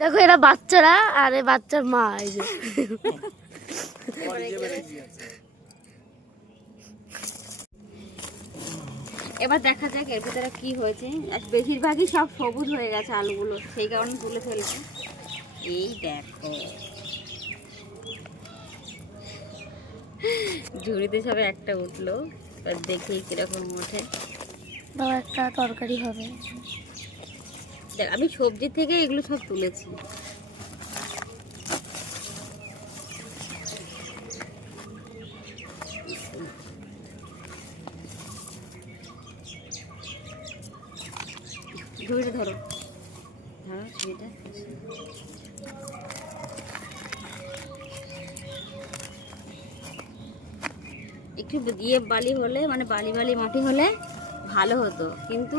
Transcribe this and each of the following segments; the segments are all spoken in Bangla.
দেখো এরা বাচ্চারা আর এই বাচ্চার মা। এই যে এবার দেখা যাক এর ভিতরে কি হয়েছে। বেশিরভাগই সব সবুজ হয়ে গেছে আলুগুলো, সেই কারণে তুলে ফেলছে। এই দেখো ঝুড়িতে সবে একটা উঠলো, এবার দেখি কিরকম ওঠে। দাও একটা তরকারি হবে। দেখ আমি সবজি থেকে এগুলো সব তুলেছি। ঝুড়িটা ধরো, ধরো ঝুড়িটা। একটু দিয়ে বালি হলে, মানে বালি বালি মাটি হলে ভালো হতো, কিন্তু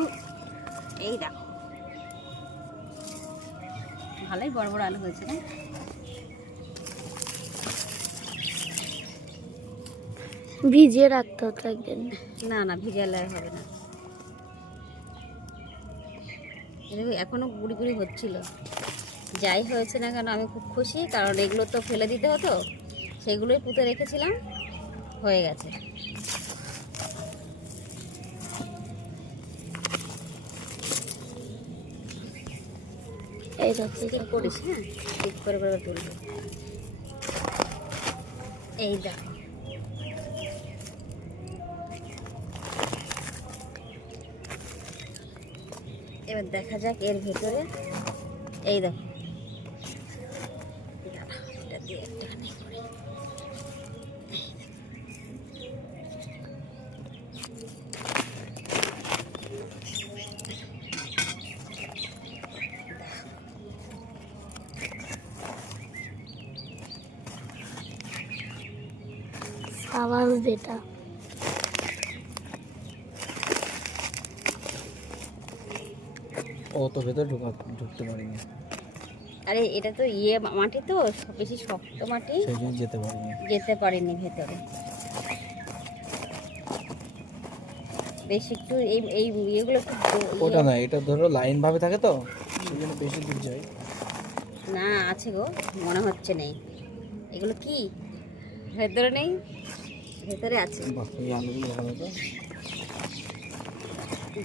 এই দেখো ভালোই বড় বড় আলু হয়েছে না? ভিজিয়ে রাখতে হতো একদিন। না না ভিজালে হবে না, এখনো গুড়ি গুড়ি হচ্ছিল। যাই হয়েছে না কেন আমি খুব খুশি, কারণ এগুলো তো ফেলে দিতে হতো, সেগুলোই পুঁতে রেখেছিলাম, হয়ে গেছে। এই দেখো ঠিক করিস, হ্যাঁ ঠিক করে করে তুলবো। এই দেখো এবার দেখা যাক এর ভেতরে। এই দেখো এটা দিয়ে একটুখানি করে। আওয়াজ যেটা ও তো ভেতরে ঢুকতে পারিনি। আরে এটা তো মাটি তো, বেশি শক্ত মাটি, সেই জন্য যেতে পারিনি ভেতরে। বেশ একটু এই এই ইয়েগুলো একটু ওটা না, এটা ধরো লাইন ভাবে থাকে তো, সেই জন্য বেশি দূর যায় না। আছে গো, মনে হচ্ছে নেই। এগুলো কি ভেতরে নেই? ভেতরে আছে। এই আলুগুলো ভালো তো।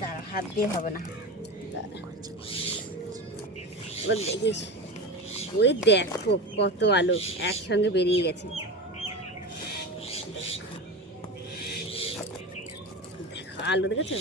দাঁড়া, হাত দিয়ে হবে না। এবার দেখিস, ওই দেখো কত আলু একসঙ্গে বেরিয়ে গেছে। দেখো আলু দেখেছো?